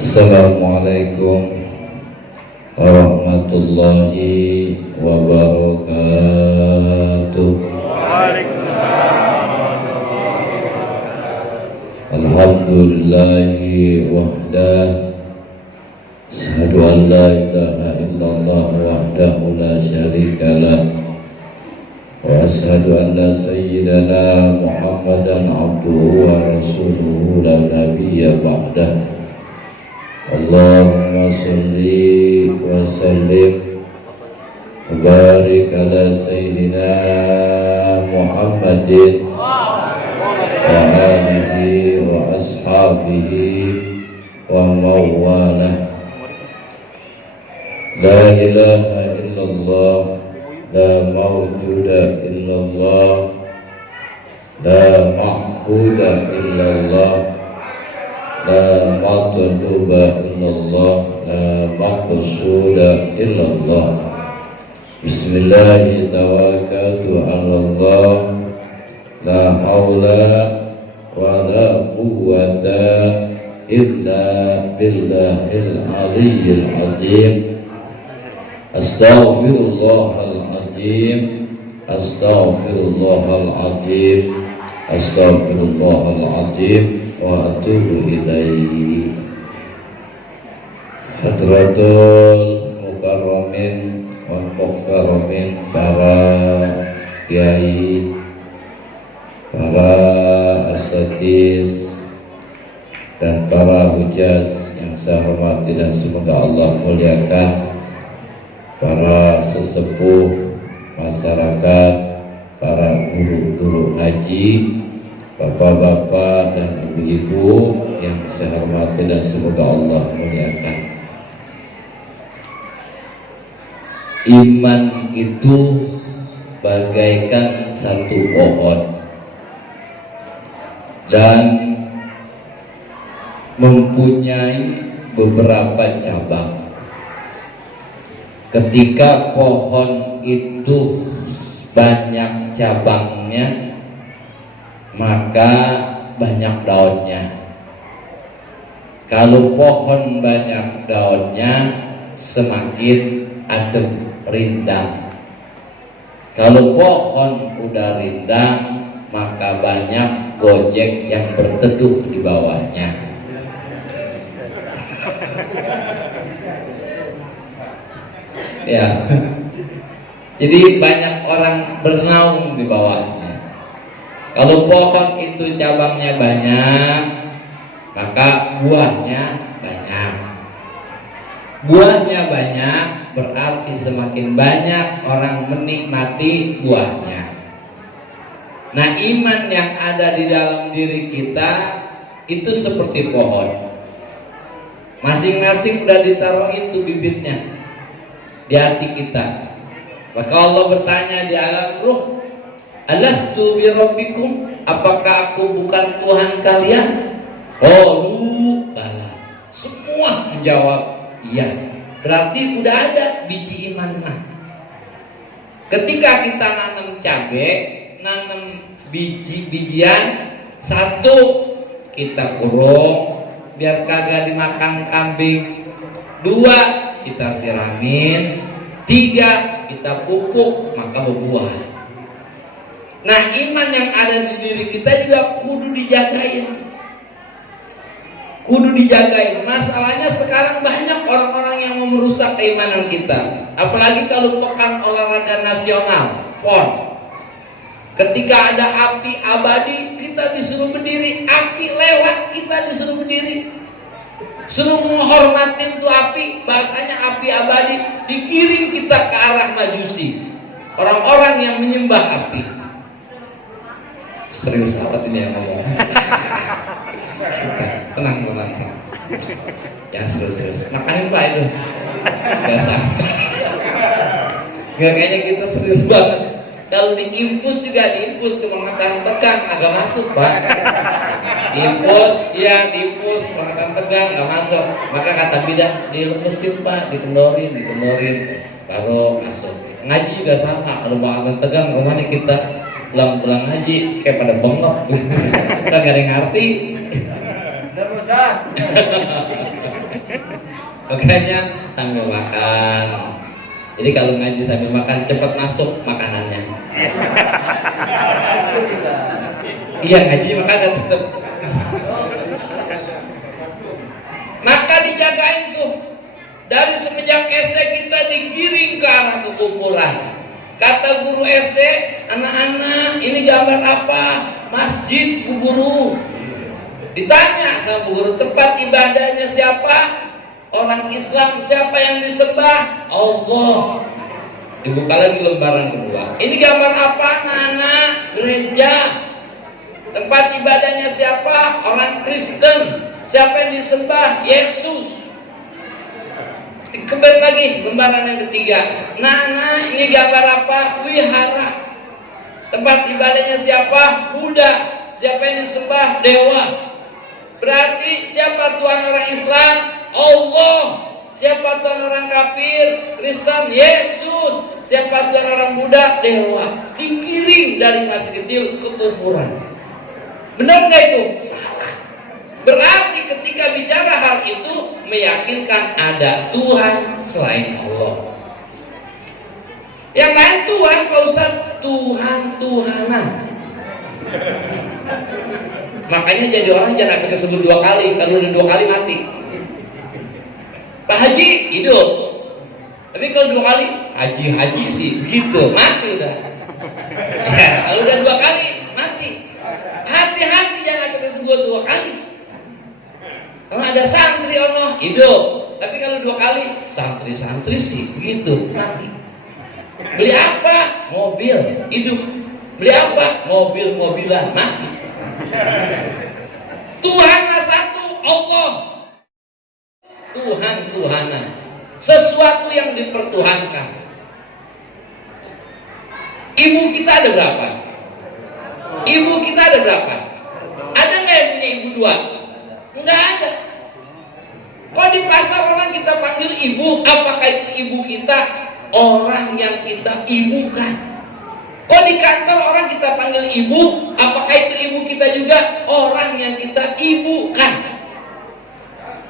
Assalamualaikum warahmatullahi wabarakatuh. Alhamdulillahi wahdah, asyhadu an la ilaha illallah wahdahu la syarikalah, wa asyhadu anna sayyidana Muhammadan abduhu wa rasuluhu la nabiyya ba'dah. Allahumma salli wa sallim wa barik ala sayyidina Muhammadin wa alihi wa ashabihi wa mawalah. La ilaha illallah, la mawjuda illallah, la ma'buda illallah, la matluba illallah, la maqsuda illallah. Bismillahi tawakkaltu ala Allah, la haula wa la quwwata illa billahil aliyyil azim. Astaghfirullahal azim, astaghfirullahal azim, astaghfirullahal azim wa atubu ilaihi. Hadratul mukarramin wal mukarramin, para kiai, para asatiz dan para hujaz yang saya hormati dan semoga Allah muliakan, para sesepuh masyarakat, para guru-guru haji, bapak-bapak dan ibu-ibu yang saya hormati dan semoga Allah muliakan. Iman itu bagaikan satu pohon dan mempunyai beberapa cabang. Ketika pohon itu banyak cabangnya, maka banyak daunnya. Kalau pohon banyak daunnya, semakin adem, rindang. Kalau pohon udah rindang, maka banyak gojek yang berteduh di bawahnya. Ya, jadi banyak orang bernaung di bawahnya. Kalau pohon itu cabangnya banyak, maka buahnya banyak. Buahnya banyak berarti semakin banyak orang menikmati buahnya. Nah, iman yang ada di dalam diri kita itu seperti pohon. Masing-masing udah ditaruh itu bibitnya di hati kita. Maka Allah bertanya di alam ruh, alastu bi rabbikum, apakah aku bukan Tuhan kalian? Qalu bala. Semua menjawab iya. Berarti udah ada biji iman mah. Ketika kita nanam cabai, nanam biji-bijian, satu kita kurung biar kagak dimakan kambing, dua kita siramin, tiga kita pupuk maka berbuah. Nah, iman yang ada di diri kita juga kudu dijagain. Kudu dijagain. Masalahnya sekarang banyak orang-orang yang mau merusak keimanan kita. Apalagi kalau pekan olahraga nasional, PON. Ketika ada api abadi, kita disuruh berdiri. Api lewat, kita disuruh berdiri. Suruh menghormatin tuh api. Bahasanya api abadi. Dikirim kita ke arah majusi, orang-orang yang menyembah api. Serius sahabat ini yang ngomong. Tenang. Ya serius. Makanin Pak itu. Biasa. Gak, kayaknya kita serius banget. Kalau diinfus juga diinfus kemangatan tegang agak masuk Pak. Diinfus kemangatan tegang agak masuk. Maka kata bidah dilemesin Pak, dikendorin baru masuk. Ngaji juga sama, kalau kemangatan tegang kemana kita pulang ngaji kayak pada bengok. Kita gak ada yang ngerti. Makanya sambil makan. Jadi kalau ngaji sambil makan cepat masuk makanannya. Iya, ngaji makan tetap. Maka dijagain tuh. Dari semenjak SD kita digiring ke arah kekufuran. Kata guru SD, anak-anak ini gambar apa? Masjid, Bu Guru. Ditanya sama Bu Guru, tempat ibadahnya siapa? Orang Islam. Siapa yang disembah? Allah. Dibuka lagi lembaran kedua. Ini gambar apa anak-anak? Gereja. Tempat ibadahnya siapa? Orang Kristen. Siapa yang disembah? Yesus. Kembali lagi lembaran yang ketiga. Nana, ini gambar apa? Wihara. Tempat ibadahnya siapa? Buddha. Siapa yang disembah? Dewa. Berarti siapa Tuhan orang Islam? Allah. Siapa Tuhan orang kafir? Kristen? Yesus. Siapa Tuhan orang Buddha? Dewa. Digiring dari masih kecil ke kekufuran. Benar nggak itu? Salah. Berarti ketika bicara hal itu meyakinkan ada Tuhan selain Allah. Yang lain Tuhan, Pak Ustaz, Tuhan-Tuhanan. Makanya jadi orang jangan disebut dua kali. Kalau udah dua kali mati. Pak Haji hidup, tapi kalau dua kali Haji sih gitu, mati udah. Ya, kalau udah dua kali mati. Hati-hati jangan disebut dua kali. Kalau ada santri ono hidup, tapi kalau dua kali santri sih begitu mati. Beli apa? Mobil hidup. Beli apa? Mobil-mobilan mati. Tuhan satu, Allah. Tuhan-Tuhanan. Sesuatu yang dipertuhankan. Ibu kita ada berapa? Ibu kita ada berapa? Ada nggak yang punya ibu dua? Enggak ada. Kok di pasar orang kita panggil ibu, apakah itu ibu kita? Orang yang kita ibukan. Kok di kantor orang kita panggil ibu, apakah itu ibu kita juga? Orang yang kita ibukan.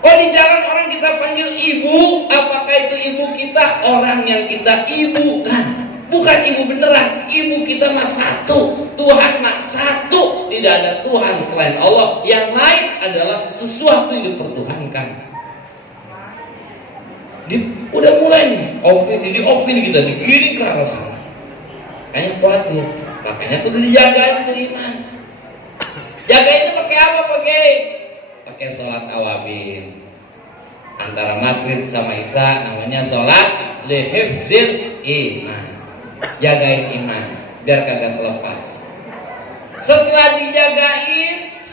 Kok di jalan orang kita panggil ibu, apakah itu ibu kita? Orang yang kita ibukan. Bukan ibu beneran, ibu kita mah satu, Tuhan mah satu, tidak ada Tuhan selain Allah. Yang lain adalah sesuatu yang dipertuhankan. Udah mulai nih, opini kita digiring ke arah sana. Makanya khawatir, makanya kudu dijagain tuh iman. Jagainnya pakai apa? Pakai sholat awabin. Antara maghrib sama isya namanya sholat lihifdzil iman. Jagain iman biar kagak terlepas. Setelah dijagain,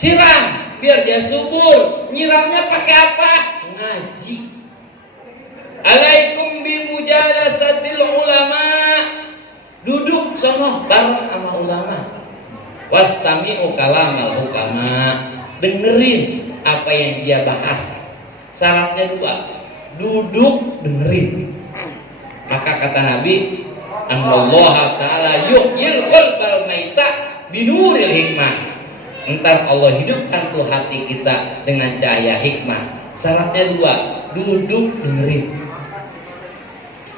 siram biar dia subur. Nyiramnya pakai apa? Ngaji. Alaikum bimujalasatil ulama. Duduk sono bareng sama ulama. Wastami'u kalamal hukama. Dengerin apa yang dia bahas. Syaratnya dua. Duduk dengerin. Maka kata Nabi, Allah Ta'ala yuhyil qalbal maita binuril hikmah. Entar Allah hidupkan tuh hati kita dengan cahaya hikmah. Syaratnya dua, duduk dengerin.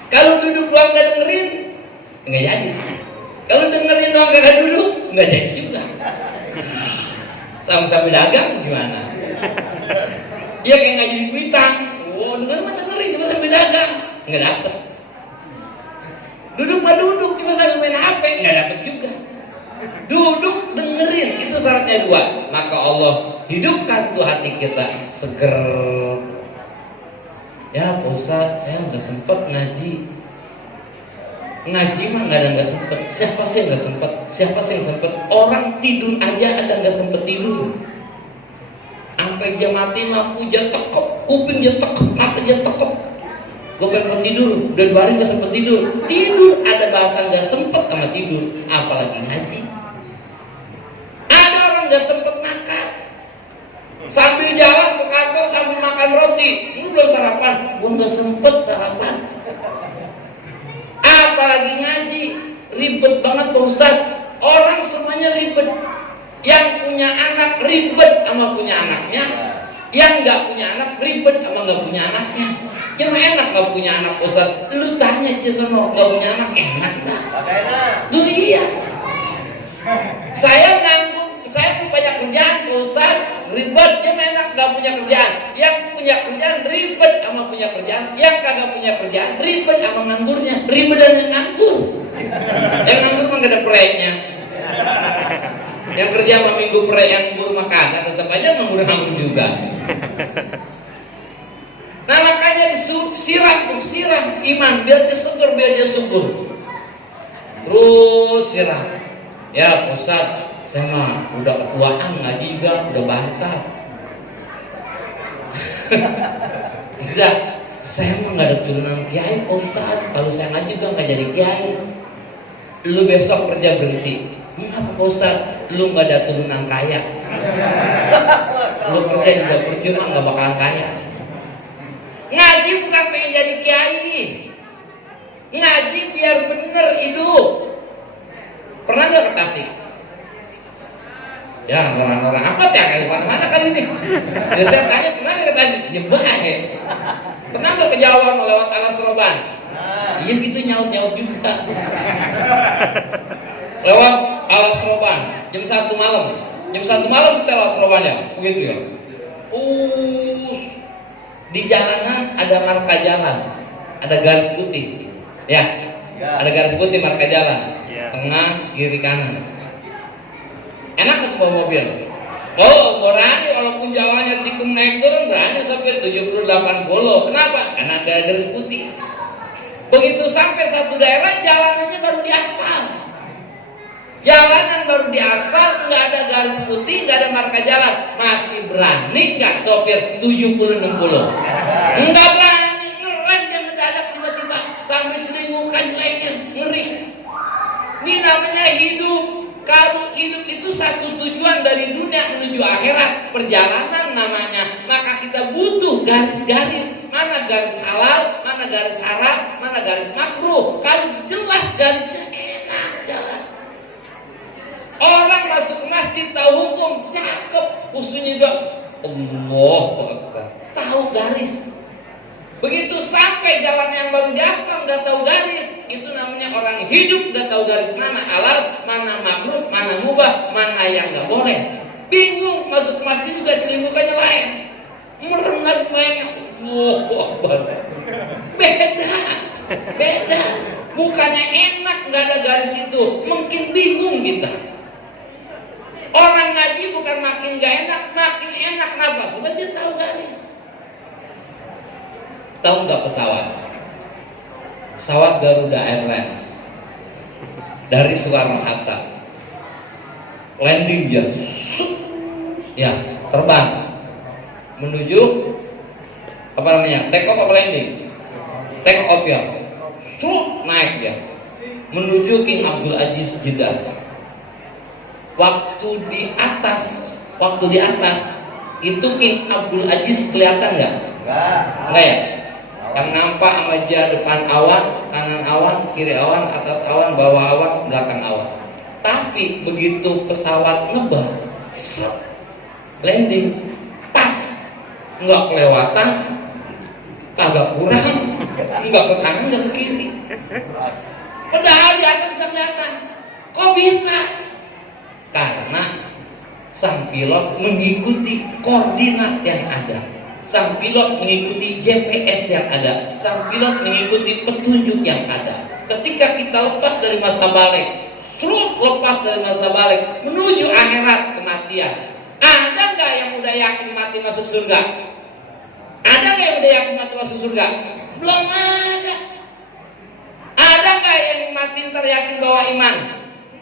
Kalau duduk doang gak dengerin, enggak jadi. Kalau dengerin doang gak duduk, enggak jadi juga. Sama-sama dagang gimana? Dia kayak ngaji di kuitang. Dengerin cuma sambil dagang, enggak dapet. Duduk cuma sambil main HP, nggak dapet juga. Duduk dengerin, itu syaratnya dua. Maka Allah hidupkan tuh hati kita seger. Ya Pak Ustaz, saya nggak sempet ngaji. Ngaji mah nggak sempet. Siapa sih yang nggak sempet? Siapa sih yang sempet? Orang tidur aja ada nggak sempet tidur. Sampai dia mati lampu dia tekuk, kuping dia tekuk, mata dia tekuk. Gue pengen tidur, udah 2 hari gak sempet tidur. Tidur ada bahasan gak sempet sama tidur, apalagi ngaji. Ada orang gak sempet makan, sambil jalan ke kantor sambil makan roti. Lu belum sarapan, gue gak sempet sarapan. Apalagi ngaji, ribet banget Pak Ustaz. Orang semuanya ribet. Yang punya anak ribet sama punya anaknya. Yang nggak punya anak ribet sama nggak punya anaknya. Yang enak nggak punya anak Ustaz. Lu tanya aja sono nggak punya anak enak dah. Tuh iya. Saya nganggur, saya punya banyak kerjaan Ustaz, ribet. Yang enak nggak punya kerjaan. Yang punya kerjaan ribet sama punya kerjaan. Yang kagak punya kerjaan ribet sama nganggurnya. Ribet dan yang nganggur. Yang nganggur mah gak ada proyeknya. Yang kerja sama minggu proyek yang nganggur mah kagak, tetap aja nganggur juga. Nah makanya siram iman biar dia seger, biar dia subur. Terus siram. Ya Ustaz, saya mah udah ketuaan ngaji juga, udah bantah. Udah, saya mah nggak ada turunan kiai Ustaz. Kalau saya ngaji juga nggak jadi kiai. Lu besok kerja berhenti. Kenapa Ustaz? Lu nggak ada turunan kaya. Lu kerja juga percuma nggak bakalan kaya. Ngaji bukan pengen jadi kiai. Ngaji biar bener hidup. Pernah nggak ke Tasik? Ya orang-orang apa ya kayak mana kali ini? Ya saya tanya pernah nggak ke Tasik? Ya baik. Pernah nggak ke Jawa lewat Alas Roban? Iya gitu nyaut juga. Lewat Alas Roban jam 1 malam. Jam 1 malam kita lewat Roban ya, begitu ya. Di jalanan ada marka jalan, ada garis putih, ya. Ada garis putih marka jalan, tengah, kiri, kanan. Enak tuh bawa mobil. Oh, berani walaupun jalannya tikung naik turun berani sampai 70-80. Kenapa? Karena ada garis putih. Begitu sampai satu daerah jalanannya baru diaspal. Jalanan baru diaspal, nggak ada garis putih, nggak ada marka jalan. Masih berani nggak sopir 70-60? Nggak berani, ngerem dia mendadak tiba-tiba sambil selingukan lainnya, ngeri. Ini namanya hidup. Kalau hidup itu satu tujuan dari dunia menuju akhirat, perjalanan namanya. Maka kita butuh garis-garis. Mana garis halal, mana garis haram, mana garis makruh. Kalau jelas garisnya enak jalan. Orang masuk masjid tahu hukum, cakep, khususnya juga Allahu Akbar, tahu garis. Begitu sampai jalan yang baru diaspal udah tahu garis, itu namanya orang hidup udah tahu garis mana halal, mana makruh, mana mubah, mana yang nggak boleh. Bingung masuk masjid juga celingkukannya lain, merendah banyak. Allahu Akbar, beda. Bukannya enak nggak ada garis itu, mungkin bingung kita. Orang ngaji bukan makin gak enak, makin enak. Kenapa? Sebab dia tahu garis. Tahu nggak pesawat? Pesawat Garuda Airlines dari Soekarno-Hatta landing dia, ya terbang menuju apa namanya? Take off apa landing? Take off ya, naik ya, menuju King Abdul Aziz Jeddah. Waktu di atas itu King Abdul Aziz kelihatan nggak? Enggak ya? Yang nampak sama dia depan awan, kanan awan, kiri awan, atas awan, bawah awan, belakang awan. Tapi begitu pesawat ngebang, landing, pas, nggak kelewatan, kagak kurang, nggak ke kanan, nggak ke kiri. Padahal di atas nggak kelihatan. Kok bisa? Karena sang pilot mengikuti koordinat yang ada, sang pilot mengikuti GPS yang ada, sang pilot mengikuti petunjuk yang ada. Ketika kita lepas dari masa balik, lepas dari masa balik menuju akhirat kematian, ada nggak yang udah yakin mati masuk surga? Ada nggak yang udah yakin mati masuk surga? Belum ada. Ada nggak yang mati ntar yakin bawa iman?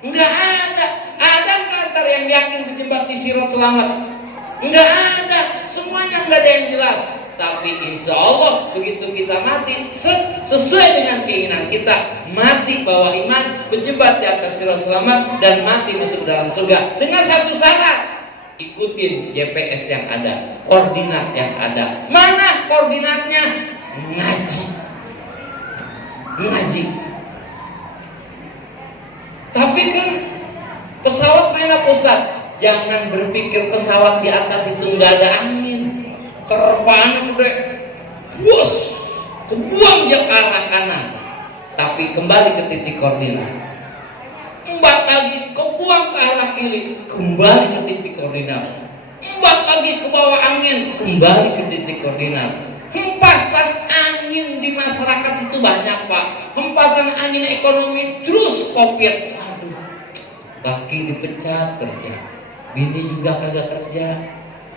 Enggak ada. Ada ntar yang yakin berjembat di sirat selamat? Enggak ada. Semuanya enggak ada yang jelas. Tapi insya Allah begitu kita mati sesuai dengan keinginan kita, mati bawa iman, berjembat di atas sirat selamat, dan mati masuk dalam surga dengan satu syarat: ikutin GPS yang ada, koordinat yang ada. Mana koordinatnya? Ngaji. Tapi kan pesawat main apa Ustaz? Jangan berpikir pesawat di atas itu nggak ada angin. terpanas udah, bus, kebuang dia ke arah kanan, tapi kembali ke titik koordinat. Embat lagi, kebuang ke arah kiri, kembali ke titik koordinat. Embat lagi ke bawah angin, kembali ke titik koordinat. Hempasan angin di masyarakat itu banyak, Pak. Hempasan angin ekonomi terus COVID. Aduh, laki dipecat kerja, bini juga kagak kerja,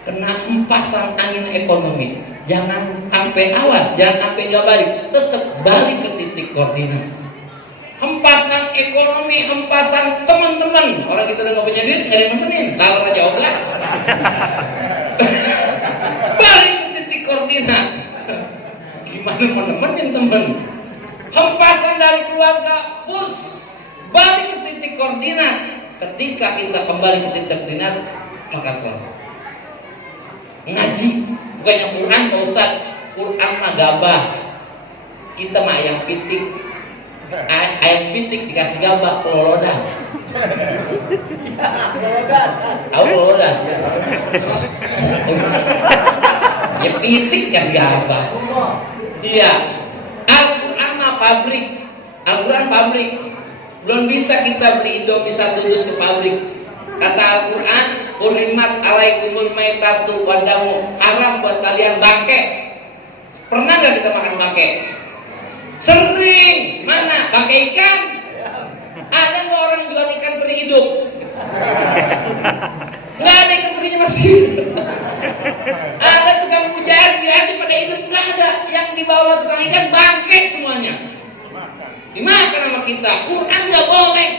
kena hempasan angin ekonomi. Jangan sampai awas, jangan sampai nggak balik, tetap balik ke titik koordinat. Hempasan ekonomi, hempasan teman-teman. Orang kita udah nggak punya duit, nggak ada yang nemenin, lalu aja obat. Balik ke titik koordinat. Gimana mau nemenin temen? Hempasan dari keluarga, bus, balik ke titik koordinat. Ketika kita kembali ke titik koordinat, maka selesai. Ngaji, bukannya Quran, Pak Ustaz. Quran mah gabah, kita mah ayam pitik. Ayam pitik dikasih gabah, kelolodan. Tahu kelolodan? Ya pitik kasih gabah. Iya. Al-Quran mah pabrik. Al-Quran pabrik. Belum bisa kita beli Indomie satu dus ke pabrik. Kata Al-Quran, "Urimat alaikumul maitatu wadamu." Haram buat kalian bangke. Pernah nggak kita makan bangke? Sering. Mana? Bangke ikan? Ada nggak orang jual ikan teri hidup? Nggak ada, ikan terinya masih. Ada tukang pujaan dia pada hidup, nggak ada. Yang dibawa tukang ikan bangke semuanya. Dimakan sama kita. Quran nggak boleh.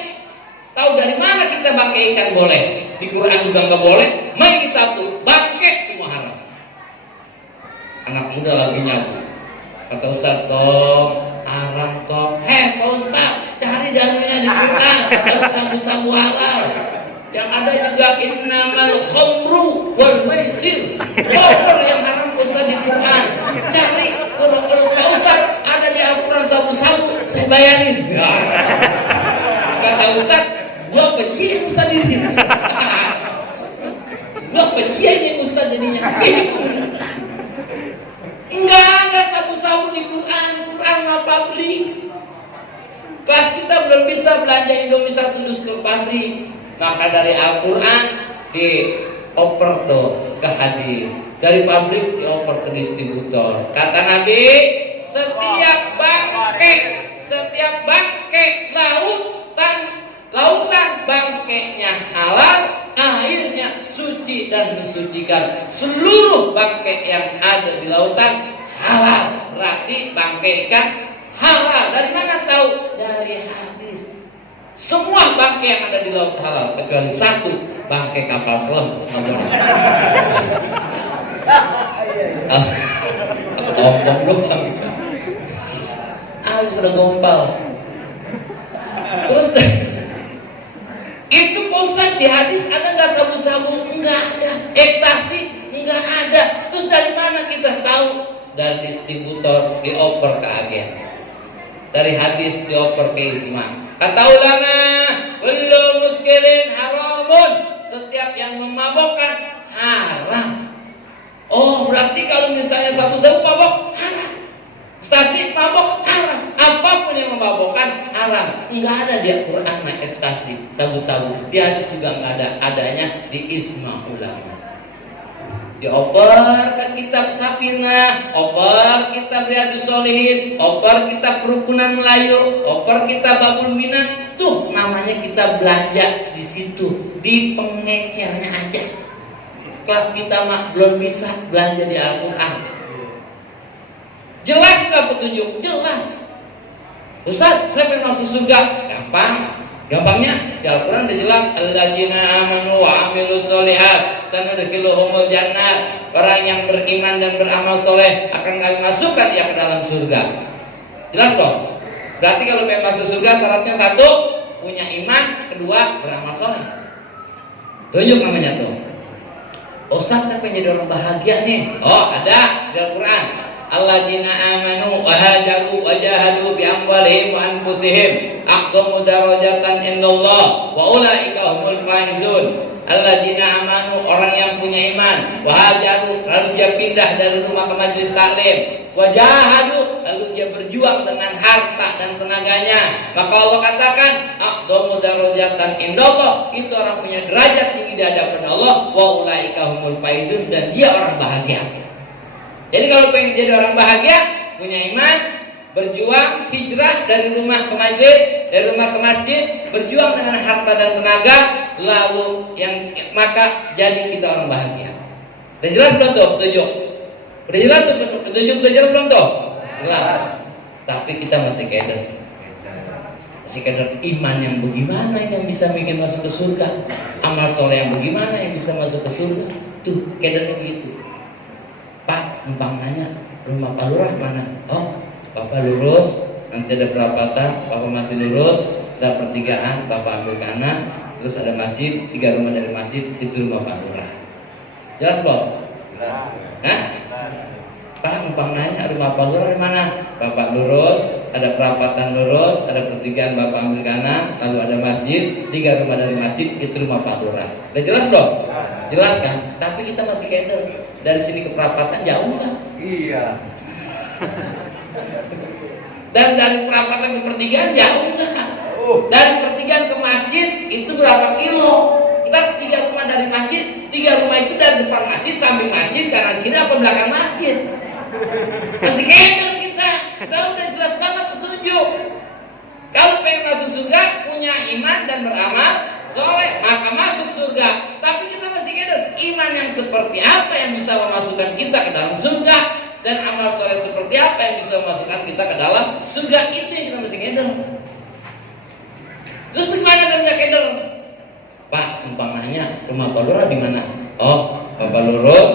Tahu dari mana kita bangke ikan boleh? Di Quran juga nggak boleh. Maitatu, bangke semua haram. Anak muda lagi nyabu. Kata Ustaz, Tom, haram Tom. Heh Pak Ustaz, cari dalilnya di Quran. Kata sabu-sabu halal. Yang ada juga innamal khamru wal maisir. Khamr yang haram Ustaz di Quran. Cari kalau Pak Ustaz ada di Al-Quran sabu-sabu, saya bayarin. Ya. Kata Ustaz, gua penyiar Ustaz di sini. Gua penyiar nih Ustaz jadinya. Enggak sabu-sabu di Quran. Quran nggak pabrik. Kelas kita belum bisa belanja Indomie satu dus ke pabrik. Maka dari Al-Quran dioper tuh ke hadis, dari pabrik dioper ke distributor. Kata Nabi, setiap bangke lautan bangkainya halal, airnya suci dan disucikan. Seluruh bangkai yang ada di lautan halal, berarti bangkai ikan halal. Dari mana tahu? Dari hadis. Semua bangkai yang ada di laut halal kecuali satu, bangkai kapal selam. Aku tombong doang. Sudah gombal. Terus itu Ustaz, di hadis ada nggak sabu-sabu? Enggak ada. Ekstasi? Enggak ada. Terus dari mana kita tahu? Dari distributor dioper ke agen. Dari hadis dioper ke Isma. Kata ulama, kullu muskirin haramun. Setiap yang memabokkan haram. Oh, berarti kalau misalnya sabu-sabu mabok haram. Ekstasi mabok haram. Apapun yang memabokkan haram. Enggak ada di Al-Quran ekstasi, sabu-sabu. Di hadis juga enggak ada. Adanya di Isma ulama. Dioper ke kitab Safina, oper kitab Riyadhus Shalihin, oper kitab Rukunan Melayu, oper kitab Babul Minat. Tuh namanya kita belanja di situ, di pengecernya aja. Kelas kita mah belum bisa belanja di Al-Quran. Jelas nggak petunjuk? Jelas. Ustaz, saya pengen masuk surga. Gampangnya di Al-Quran udah jelas. Alladzina amanu wa amilus sholihat sanudkhiluhumul jannah. Orang yang beriman dan beramal soleh akan kami masukkan dia ke dalam surga. Jelas toh? Berarti kalau pengen masuk surga syaratnya satu, punya iman, kedua beramal soleh. Tunjuk namanya tuh. Ustaz, saya pengen jadi orang bahagia nih. Oh, ada di Al-Quran. Alladzina amanu wa hajaru wa jahadu bi amwalihim wa anfusihim aqdamu darajatan indallah wa ulaika humul faizun. alladzina amanu, orang yang punya iman, wahajaru, lalu dia pindah dari rumah ke majelis taklim, wajahadu, lalu dia berjuang dengan harta dan tenaganya, maka Allah katakan a'dhamu darajatan indallah, itu orang punya derajat tinggi di hadapan Allah, wa ulaika humul faizun, dan dia orang bahagia. Jadi kalau pengen jadi orang bahagia, punya iman, berjuang, hijrah dari rumah ke majelis, dari rumah ke masjid, berjuang dengan harta dan tenaga, lalu maka jadi kita orang bahagia. Udah jelas belum tuh? Petunjuk. Udah jelas tuh petunjuk, udah jelas belum tuh? Jelas. Tapi kita masih keder. Masih keder iman yang bagaimana yang bisa bikin masuk ke surga? Amal soleh yang bagaimana yang bisa masuk ke surga? Tuh, kedernya gitu. Pak, umpamanya rumah Pak Lurah mana? Oh, Bapak lurus, nanti ada perapatan, Bapak masih lurus, ada pertigaan, Bapak ambil kanan, terus ada masjid, 3 rumah dari masjid, itu rumah Pak Lurah. Jelas belum? Hah? Pak, numpang nanya rumah Pak Lurah di mana? Bapak lurus, ada perapatan lurus, ada pertigaan, Bapak ambil kanan, lalu ada masjid, 3 rumah dari masjid, itu rumah Pak Lurah. Udah jelas belum? Jelas kan? Tapi kita masih keder. Dari sini ke perapatan jauh kan? Iya. Dan dari perapatan ke pertigaan jauh enggak? Dari pertigaan ke masjid itu berapa kilo? Entar 3 rumah dari masjid, 3 rumah itu dari depan masjid, samping masjid, kanan kiri apa belakang masjid? Masih keder kita. Udah jelas banget petunjuk. Kalau pengen masuk surga, punya iman dan beramal soleh, maka masuk surga. Tapi kita masih keder. Iman yang seperti apa yang bisa memasukkan kita ke dalam surga? Dan amal soleh seperti apa yang bisa memasukkan kita ke dalam surga? Itu yang kita mesti keder. Terus bagaimana kerja keder? Pak, umpamanya rumah Pak Lurah di mana? Oh, Bapak lurus,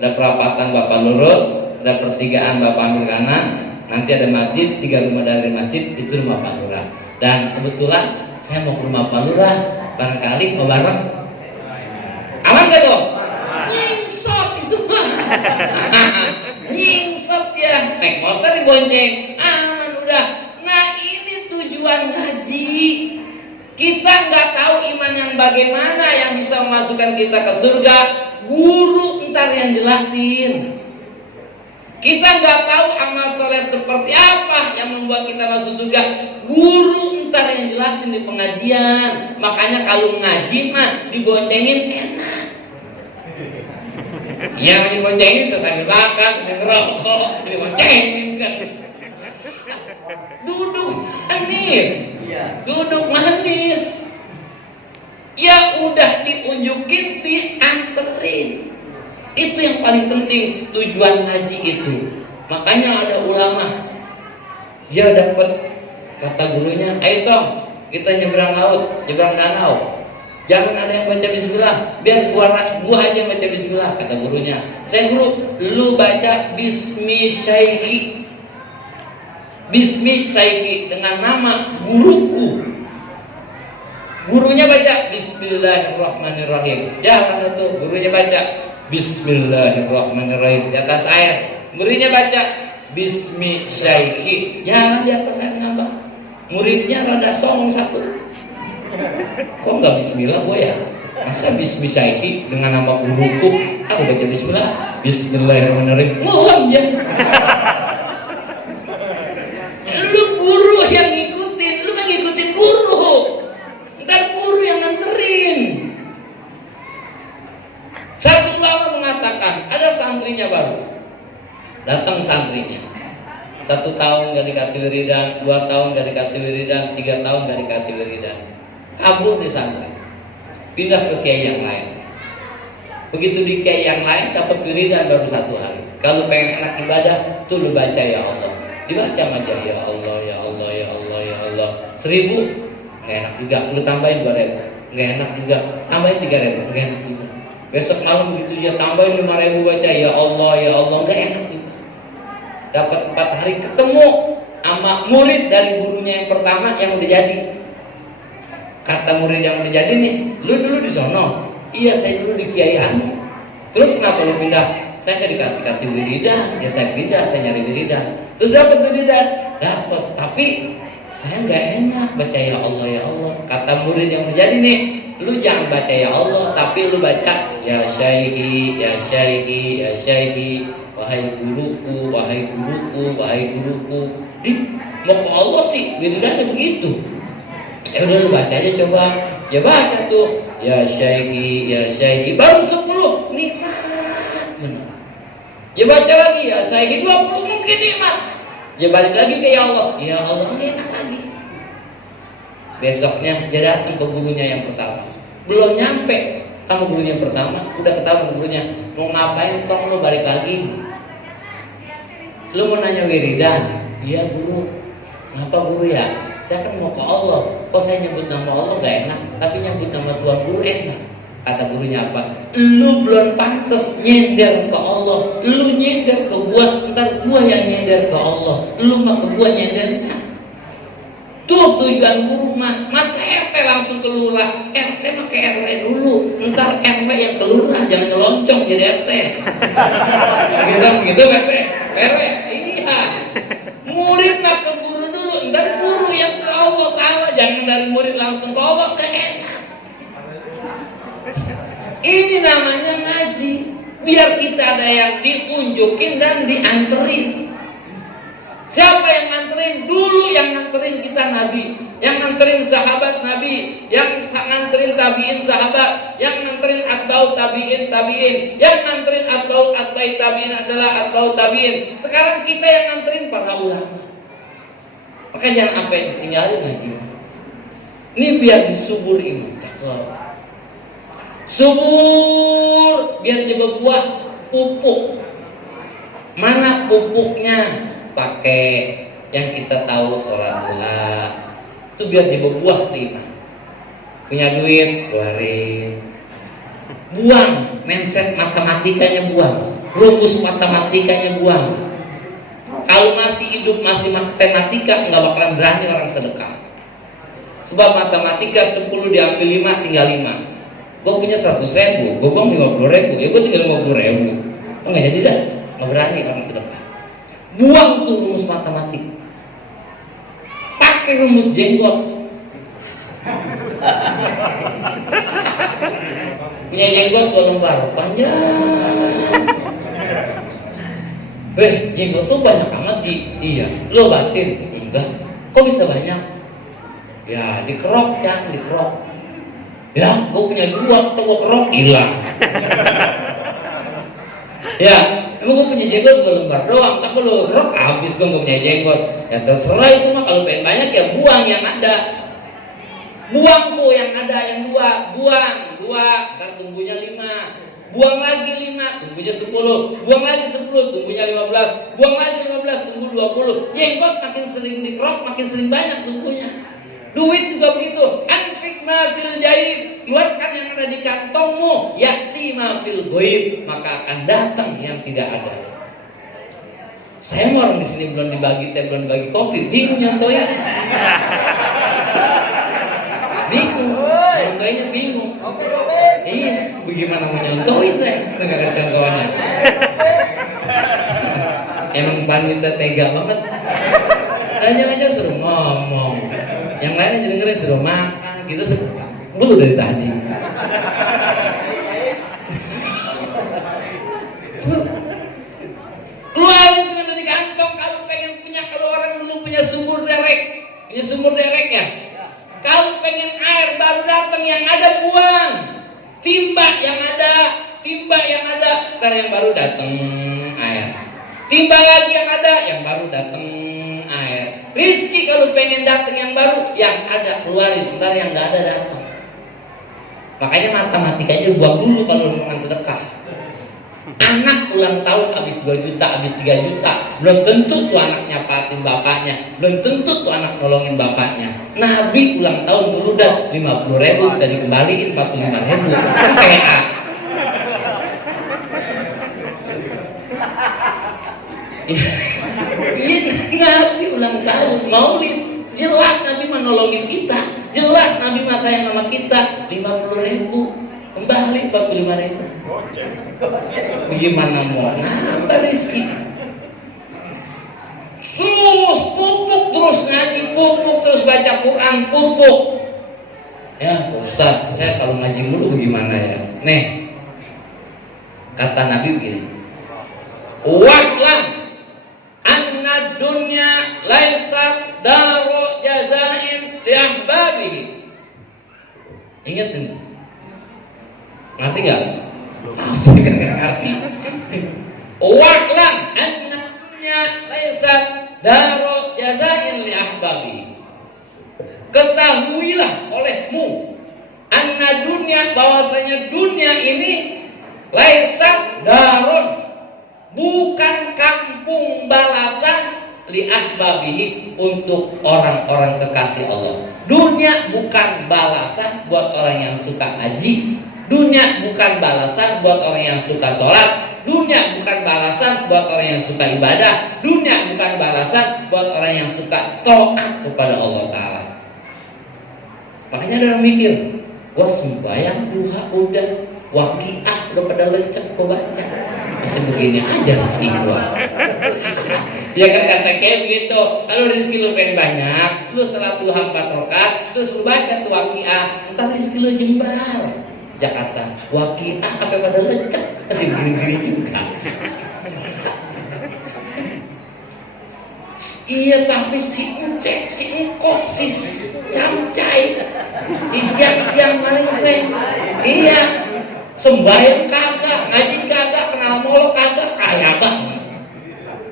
ada perapatan Bapak lurus, ada pertigaan Bapak ambil kanan, nanti ada masjid, 3 rumah dari masjid, itu rumah Pak Lurah. Dan kebetulan saya mau ke rumah Pak Lurah, barangkali mau bareng. Aman gak tuh? Nyingsot itu mah. Nyingsot ya, naik motor dibonceng, aman udah. Nah ini tujuan ngaji. Kita nggak tahu iman yang bagaimana yang bisa memasukkan kita ke surga. Guru ntar yang jelasin. Kita nggak tahu amal soleh seperti apa yang membuat kita masuk surga. Guru ntar yang jelasin di pengajian. Makanya kalau ngaji mah diboncengin enak. Yang diboncengin sambil makan, sambil ngerokok, diboncengin kan. Duduk manis, duduk manis. Ya udah diunjukin, dianterin. Itu yang paling penting tujuan ngaji itu. Makanya ada ulama, dia dapat kata gurunya, ayo Tom, kita nyebrang laut, nyebrang danau. Jangan ada yang baca bismillah, biar gua aja baca bismillah, kata gurunya. Saya guru, lu baca bismi syaikhi. Bismi syaikhi dengan nama guruku. Gurunya baca bismillahirrahmanirrahim. Jangan itu gurunya baca bismillahirrahmanirrahim di atas air. Muridnya baca bismi syaikhi. Jangan di atas air ngambang. Muridnya rada songong satu. Kok nggak bismillah boy ya? Masa bismi syaikhi dengan nama guruku? Aku baca bismillah. Bismillahirrahmanirrahim. Ngelam dia. Lu guru yang ngikutin, lu kan ngikutin guru. Ntar guru yang nganterin. Satu ulama mengatakan, ada santrinya baru. Datang santrinya. 1 tahun gak dikasih wiridan, 2 tahun gak dikasih wiridan, 3 tahun gak dikasih wiridan. Kabur di santri, pindah ke kiai yang lain. Begitu di kiai yang lain dapat wiridan baru 1 hari. Kalau pengen enak ibadah, tuh lu baca ya Allah. Dibaca aja ya Allah, ya Allah, ya Allah, ya Allah. 1000 nggak enak juga. Lu tambahin 2.000, nggak enak juga. Tambahin 3.000, nggak enak juga. Besok malam begitu dia tambahin 5.000 baca ya Allah, ya Allah, nggak enak juga. Dapat 4 hari ketemu sama murid dari gurunya yang pertama yang udah jadi. Kata murid yang udah jadi nih, lu dulu di sono. Iya, saya dulu di kiai anu. Terus kenapa lu pindah? Saya nggak dikasih wiridan, ya saya pindah, saya nyari wiridan. Terus dapat wiridan, dapat. Tapi saya nggak enak baca ya Allah ya Allah. Kata murid yang menjadi nih, lu jangan baca ya Allah, tapi lu baca ya syaihi, ya syaihi, ya syaihi, wahai guruku, wahai guruku, wahai guruku. Mau ke Allah sih wiridanya begitu. Ya udah lu baca aja coba. Ya baca tuh ya syaihi, ya syaihi, baru 10 nikmat. Ya baca lagi ya syaihi 20 mungkin nikmat. Ya balik lagi ke ya Allah enak lagi. Besoknya dia datang ke gurunya yang pertama. Belum nyampe sama gurunya yang pertama, udah ketemu gurunya. Mau ngapain tong lu balik lagi? Lu mau nanya wiridan? Iya guru. Kenapa guru ya? Saya kan mau ke Allah. Kok saya nyebut nama Allah gak enak, tapi nyebut nama Tuhan guru enak. Kata gurunya apa? Lu belum pantas nyender ke Allah. Lu nyender ke gua, ntar gua yang nyender ke Allah. Lu mah ke gua nyendernya. Tuh tujuan guru mah. Masa RT langsung ke lurah? RT mah ke RW dulu. Ntar RW yang ke lurah, jangan nyeloncong jadi RT. Gitu RW. Iya. Murid mah ke guru dulu, ntar guru yang ke Allah Ta'ala. Jangan dari murid langsung ke Allah, ke enak. Ini namanya ngaji. Biar kita ada yang diunjukin dan dianterin. Siapa yang nganterin? Dulu yang nganterin kita Nabi, yang nganterin sahabat Nabi, yang nganterin tabiin sahabat, yang nganterin atba'ut tabiin, yang nganterin atba'ut tabiin adalah atba'ut tabiin. Sekarang kita yang nganterin para ulama. Maka jangan sampai ditinggalin ngaji. Ini biar disubur iman. Cakep. Subur biar jadi buah pupuk. Mana pupuknya? Pakai yang kita tahu sholat duha itu biar jadi buah tuh iman. Punya duit keluarin, buang mindset matematikanya, buang rumus matematikanya, buang. Kalau masih hidup masih matematika nggak bakalan berani orang sedekah. Sebab matematika 10 diambil 5 tinggal 5. Gue punya 100.000, gue buang 50.000, ya gue tinggal 50.000. Oh nggak jadi dah, nggak berani orang sedekah. Buang tuh rumus matematik. Pakai rumus jenggot. Punya jenggot 2 lembar panjang. Jenggot tuh banyak amat Ji. Iya. Lo batin? Enggak. Kok bisa banyak? Ya dikerok kan, dikerok. Ya, gue punya 2, gue kerok hilang. Ya, emang gue punya jenggot 2 lembar doang, tapi lo rok habis gue gak punya jenggot. Ya terserah itu mah, kalau pengen banyak ya buang yang ada. Buang tuh yang ada, yang 2, buang 2, ntar tumbuhnya 5. Buang lagi 5, tumbuhnya 10. Buang lagi 10, tumbuhnya 15. Buang lagi 15, tumbuh 20. Jenggot makin sering dikerok, makin sering banyak tumbuhnya. Duit juga begitu. Anfik ma fil jaib, keluarkan yang ada di kantongmu. Yati ma fil ghaib, maka akan datang yang tidak ada. Saya mau orang di sini belum dibagi teh, belum dibagi kopi, bingung nyontoin. Bingung, nyontoinnya bingung. Iya, bagaimana mau nyontoin teh? Nggak ada contohnya. Emang panitia tega banget. Aja suruh ngomong. Yang lain aja dengerin suruh makan gitu dulu dari tadi. Keluarin itu dari kantong kalau pengen punya, kalau orang dulu punya sumur derek ya. Kalau pengen air baru datang, yang ada buang. Timba yang ada, ntar yang baru datang air. Timba lagi yang ada, yang baru datang air. Rizki kalau pengen datang yang baru, yang ada keluarin, ntar yang nggak ada datang. Makanya matematikanya buang dulu kalau mau sedekah. Anak ulang tahun habis 2 juta, habis 3 juta, belum tentu tuh anak nyapatin bapaknya, belum tentu tuh anak nolongin bapaknya. Nabi ulang tahun dulu dah 50.000 udah dikembaliin 45.000. Kayak iya, Nabi ulang tahun maulid, jelas Nabi menolongin kita, jelas Nabi mah sayang sama kita. 50.000 kembali 45.000. Bagaimana mau nambah rezeki? Terus pupuk terus ngaji pupuk, terus baca Quran pupuk. Ya Ustaz, saya kalau ngaji mulu bagaimana ya? Nih, kata Nabi begini, wa'lam anna dunya laysat daru jazain li ahbabihi. Ingat ini, ngerti nggak? Nggak ngerti. Wa'lam anna dunya laysat daru jazain li ahbabihi. Ketahuilah olehmu anna dunia, bahwasanya dunia ini laisat darun, bukan kampung balasan li ahbabihi, untuk orang-orang kekasih Allah. Dunia bukan balasan buat orang yang suka haji. Dunia bukan balasan buat orang yang suka sholat. Dunia bukan balasan buat orang yang suka ibadah. Dunia bukan balasan buat orang yang suka taat kepada Allah Ta'ala. Makanya ada orang mikir, wah sembahyang duha udah, waqiah udah pada lencek kok baca, masih begini aja rezeki gua. Ya kan kata kayak begitu. Kalau rezeki lu pengen banyak, lu salat duha 4 rakaat, terus lu baca tuh waqiah, entar rezeki lu jembar. Jakarta, waqiah sampai pada lencek, masih begini-begini juga. Iya, tapi si encek, si engkok, si camcai, si siang-siang maling saya. Iya, sembahyang kagak, ngaji kagak, kenal molo kagak, kaya banget.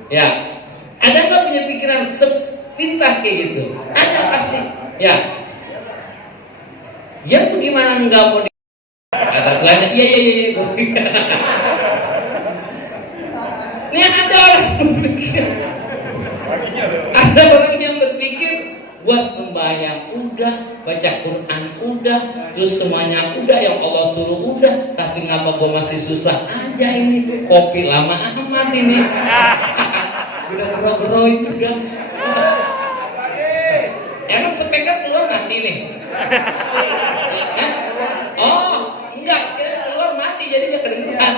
Ya, ada nggak punya pikiran sepintas kayak gitu? Ada pasti. Ya, ya tuh gimana nggak mau di kata Belanda? Iya. Ini ada orang ada orang yang berpikir, gua sembahyang udah, baca Quran udah, terus semuanya udah, yang Allah suruh udah, tapi ngapa gua masih susah aja ini? Kopi lama amat ini. Udah bro-broin juga. Emang speaker keluar nanti nih? Oh, enggak, keluar mati jadinya kedengeran.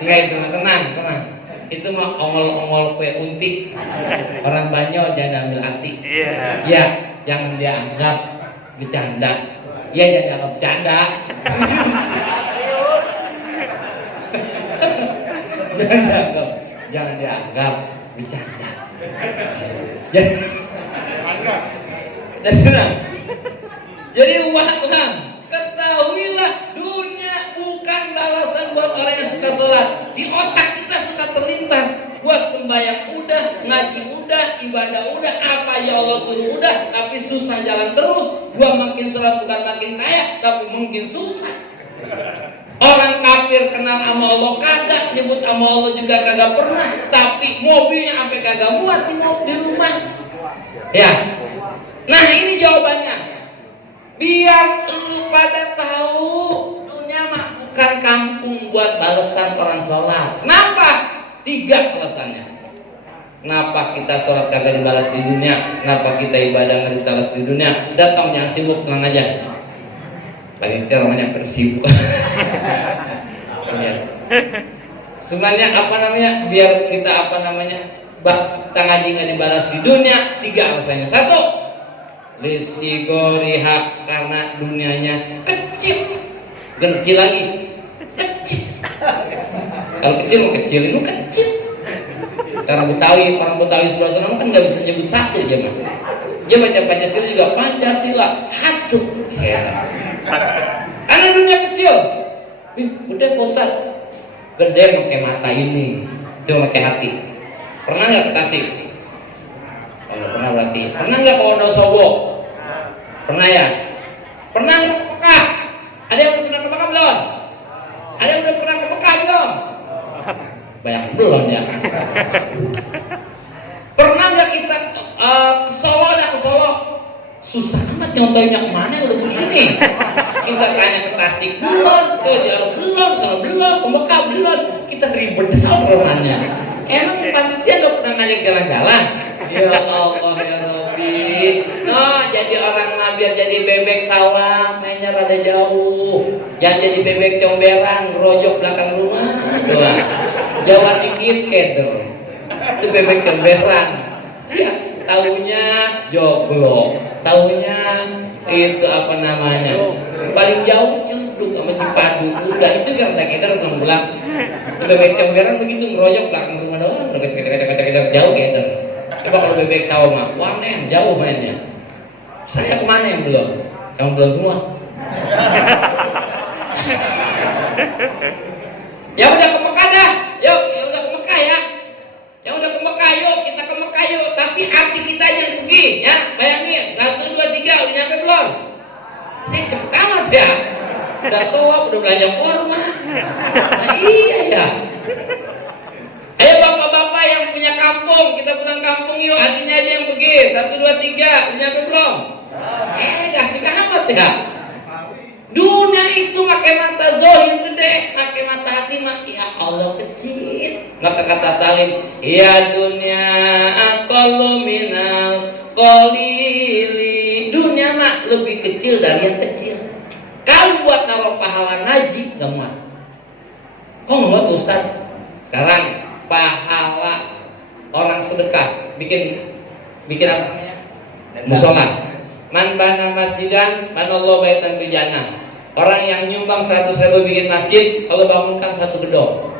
Enggak itu, tenang. Itu mah ongol-ongol kue untik. Orang Banyo jangan ambil hati. Ya, jangan dianggap bercanda. Ya, jangan dianggap bercanda. Jangan dianggap bercanda. Jadi uang, ketahuilah dunia bukan balasan buat orang yang suka sholat. Di otak kita suka terlintas, gua sembahyang udah, ngaji udah, ibadah udah, apa ya Allah suruh udah, tapi susah jalan terus. Gua makin sholat bukan makin kaya, tapi mungkin susah. Orang kafir kenal sama Allah kagak, nyebut sama Allah juga kagak pernah, tapi mobilnya sampai kagak muat di rumah. Ya, nah ini jawabannya. Biar lu pada tahu, dunia mah bukan kampung buat balasan orang sholat. Kenapa? 3 alasannya. Kenapa kita sholat kagak dibalas di dunia? Kenapa kita ibadah nggak dibalas di dunia? Datang jangan sibuk, tenang aja. Paling itu namanya bersibuk. Sebenarnya apa namanya? Biar kita apa namanya? Kita ngaji nggak dibalas di dunia. 3 alasannya. 1. Lisigoriha, karena dunianya kecil. Kecil lagi. Kecil. Kalau kecil mau kecil, itu kecil. Karena orang Betawi sebelah sana kan nggak bisa nyebut satu aja mah. Dia baca Pancasila juga Pancasila hatu. Karena dunia kecil. Udah Ustaz, gede pakai mata ini, cuma pakai hati. Pernah nggak kasih? Kalau pernah berarti. Pernah nggak ke Wonosobo? Pernah ya? Pernah nggak ke Mekah? Ada yang pernah ke Mekah belum? Ada yang udah pernah ke Mekah belum? Banyak belum ya. Pernah nggak kita ke Solo? Ada ke Solo? Susah amat nyontohnya kemana udah begini. Kita tanya ke Tasik belum, ke Jawa belum, Solo belum, ke Mekah belum. Kita ribet romannya. Emang panitia nggak pernah ngajak jalan-jalan? Ya Allah ya Rabbi. No, jadi orang biar jadi bebek sawah, mainnya rada jauh. Jangan jadi bebek comberan, rojok belakang rumah. Doang. Jawa dikit keder. Itu bebek comberan. Ya, taunya joglo, taunya itu apa namanya, paling jauh Ciledug sama Cipadu. Udah itu gerdak-gerdak pulang. Itu bebek comberan begitu ngeroyok belakang rumah doang, deket jauh geder. Coba kalau bebek sawah mah, wah nem jauh mainnya. Saya kemana yang belum? Yang belum semua. Ya udah ke Mekah dah, yuk, ya udah ke Mekah ya. Ya udah ke Mekah, yuk kita ke Mekah yuk. Tapi hati kita yang pergi, ya. Bayangin, 1, 2, 3, udah nyampe belum? Saya cepet amat ya. Udah tua, udah belanja kurma. Nah, iya ya. Ayo bapak-bapak yang punya kampung, kita pulang kampung yuk. Hatinya aja yang pergi. 1, 2, 3, udah nyampe belum? Kasih amat ya. Dunia itu pakai mata zohir gede, pakai mata hati mah ya Allah kecil. Maka kata Talim, ya dunia aqallu minal qalili. Dunia mah lebih kecil dari yang kecil. Kalau buat naruh pahala ngaji gak muat. Kok muat Ustaz? Sekarang pahala orang sedekah bikin apa namanya? Musola. Man bana masjidan, manallahu baitan fil jannah. Orang yang nyumbang 100.000 bikin masjid, kalau bangunkan 1 gedong.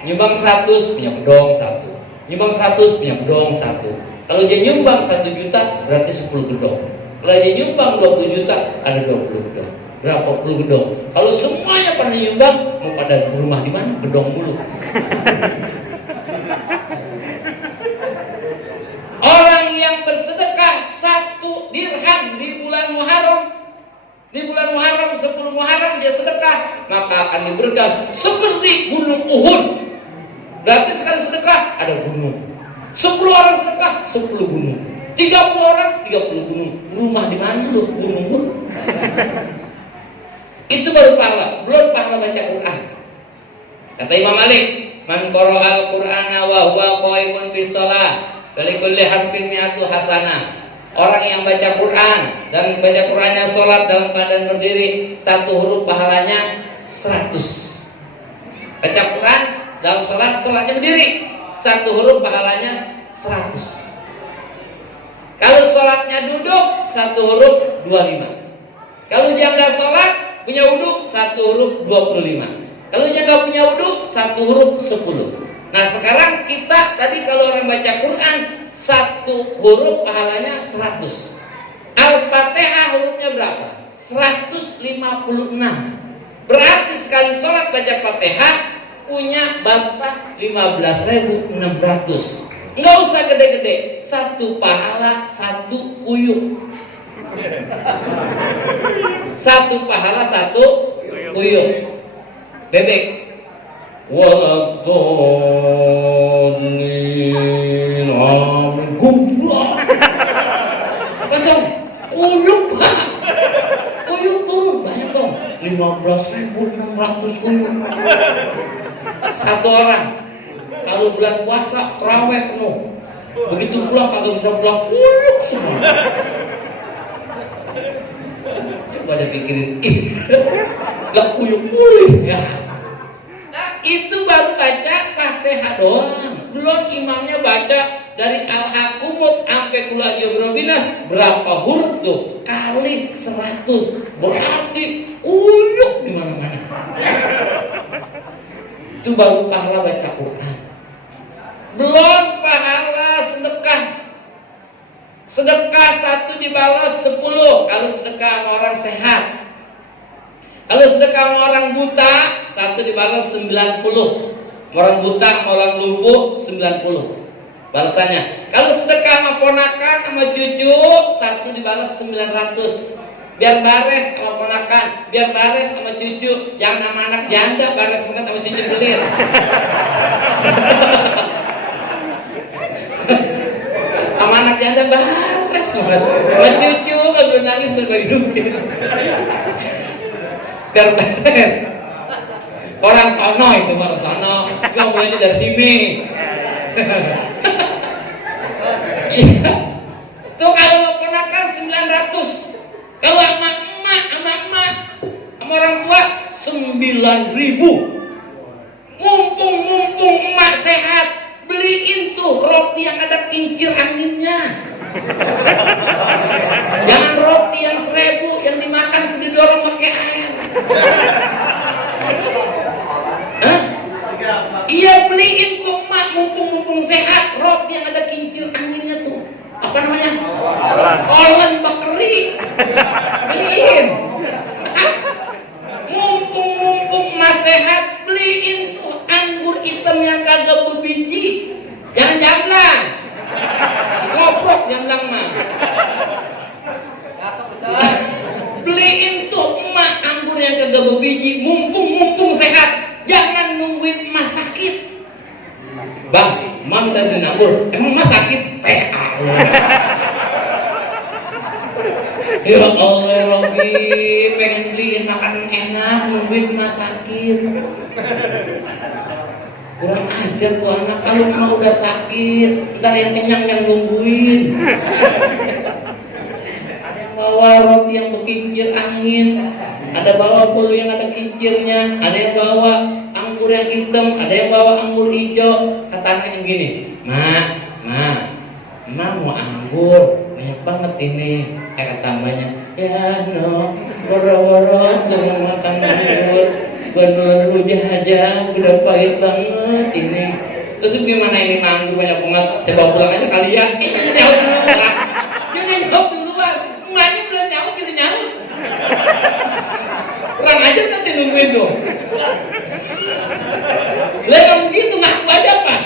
Nyumbang 100 punya gedong 1. Nyumbang 100 punya gedong 1. Kalau dia nyumbang 1 juta berarti 10 gedong. Kalau dia nyumbang 20 juta ada 20 gedong. Berapa puluh gedong? Kalau semuanya pada nyumbang, mau pada rumah di mana? Gedong mulu. Orang yang bersedekah 1 dirham di bulan Muharram, di bulan Muharram 10 Muharram dia sedekah, maka akan diberikan seperti gunung Uhud. Berarti sekali sedekah ada gunung. 10 orang sedekah 10 gunung. 30 orang 30 gunung. Rumah di mana lu? Gunung lu. Itu baru pahala, belum pahala baca Quran. Kata Imam Malik, man qara'al Qur'ana wa huwa qaimun bis shalah, balikulli harfin mi'atu hasanah. Orang yang baca Quran dan baca Qurannya sholat dalam keadaan berdiri, 1 huruf pahalanya 100. Baca Quran dalam sholat, sholatnya berdiri, 1 huruf pahalanya 100. Kalau sholatnya duduk, 1 huruf 25. Kalau dia nggak sholat punya wudhu, 1 huruf 25. Kalau dia nggak punya wudhu, 1 huruf 10. Nah sekarang kita tadi kalau orang baca Quran 1 huruf pahalanya 100. Al-Fatihah hurufnya berapa? 156. Berarti sekali sholat baca Fatihah punya bangsa 15.600. Nggak usah gede-gede, 1 pahala 1 kuyuk. 1 pahala 1 kuyuk. Bebek. Waladhdallin amin. Goblok. Apa dong? Kuyuk Pak. Kuyuk turun banyak dong. 15.600 kuyuk. 1 orang. Kalau bulan puasa terawih penuh. Begitu pulang kagak bisa pulang, kuyuk semua. Coba ada pikirin, lah kuyuk ya. Nah itu baru baca Fatihah doang, belum imamnya baca dari Al-Hakumut sampai Qul a'udzu birabbinas. Berapa huruf tuh? Kali 100, berarti kuyuk di mana-mana. Itu baru pahala baca Quran. Belum pahala sedekah. Sedekah 1 dibalas 10 kalau sedekah sama orang sehat. Kalau sedekah sama orang buta 1 dibalas 90. Orang buta sama orang lumpuh 90 balasannya. Kalau sedekah sama ponakan sama cucu 1 dibalas 900. Biar bares sama ponakan, biar bares sama cucu. Yang nama anak janda bares banget sama cucu belir. Sama anak janda bares banget. Sama cucu kan belum nangis berbagi duit. Biar bares. Orang sono itu orang sono. Dia mulainya dari sini. Tuh kalau ponakan 900. Kalau sama emak, sama orang tua 9.000. Mumpung emak sehat, beli beliin tuh roti yang ada kincir anginnya. Jangan roti yang 1000 yang dimakan didorong pakai air. Hah? Iya, beliin tuh mak, mumpung sehat, roti yang ada kincir anginnya tuh. Apa namanya? Kolen bakeri. Beliin. Mumpung mas sehat, beliin tuh anggur hitam yang kagak berbiji. Jangan jamblang. Ngoprok jamblang mah. Beliin tuh emak anggur yang kagak berbiji, mumpung sehat. Jangan nungguin emak sakit. Bang, emak minta beliin anggur. Emang emak sakit? Ya Allah, Robi, pengen beliin makanan enak, nungguin emak sakit. Kurang ajar tuh anak, kalau emak udah sakit, ntar yang kenyang yang nungguin. Ada yang bawa roti yang berkincir angin, ada bawa bolu yang ada kincirnya, ada yang bawa anggur yang hitam, ada yang bawa anggur hijau. Kata anaknya gini, Ma mau anggur, banyak banget ini. Kata tambahnya, ya no, woro-woro tuh mau makan anggur, bener dulu aja, udah pahit banget ini. Terus gimana ini anggur banyak banget, saya bawa pulang aja kali ya. Ini nyaut duluan, jangan nyaut duluan, emaknya belum nyaut gitu nyaut. Kurang aja nanti nungguin tuh. Lah begitu ngaku aja Pak.